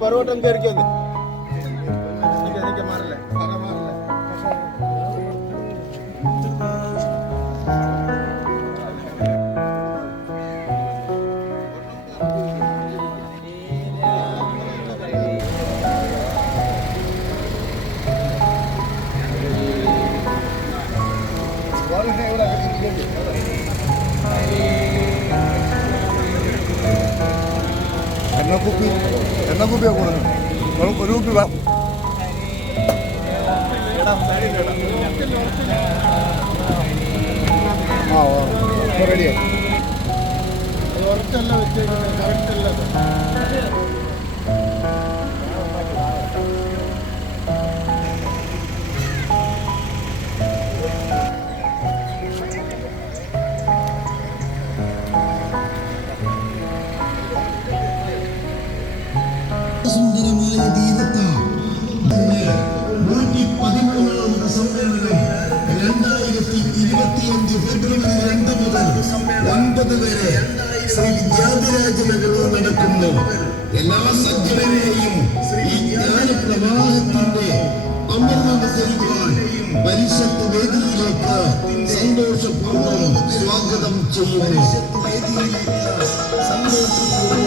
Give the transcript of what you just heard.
പർവട്ടം കയറിക്കുന്നു മാറില്ലേ എണ്ണ കുപ്പിയാ കൊടുക്കുന്നത് ഒരു കുപ്പി റെഡിയായി ഉറച്ചല്ല വെച്ചേക്കുന്നത് കറക്റ്റ് അല്ല സുന്ദരമായ തീരത്ത 113ാമത് സമ്മേളനം 2025 ഫെബ്രുവരി 2 മുതൽ 9 വരെ ശ്രീ ജ്ഞാനരാജ നഗറിൽ നടക്കുന്നു. എല്ലാ സജ്ജനരെയും ഈ ജ്ഞാനപ്രവാഹത്തിന്റെ അമൃതമൊഴുകുവാൻ പരിശുദ്ധ വേദിയിലേക്ക് സന്തോഷപൂർവ്വം സ്വാഗതം ചെയ്യുന്നു. സന്തോഷപൂർവ്വം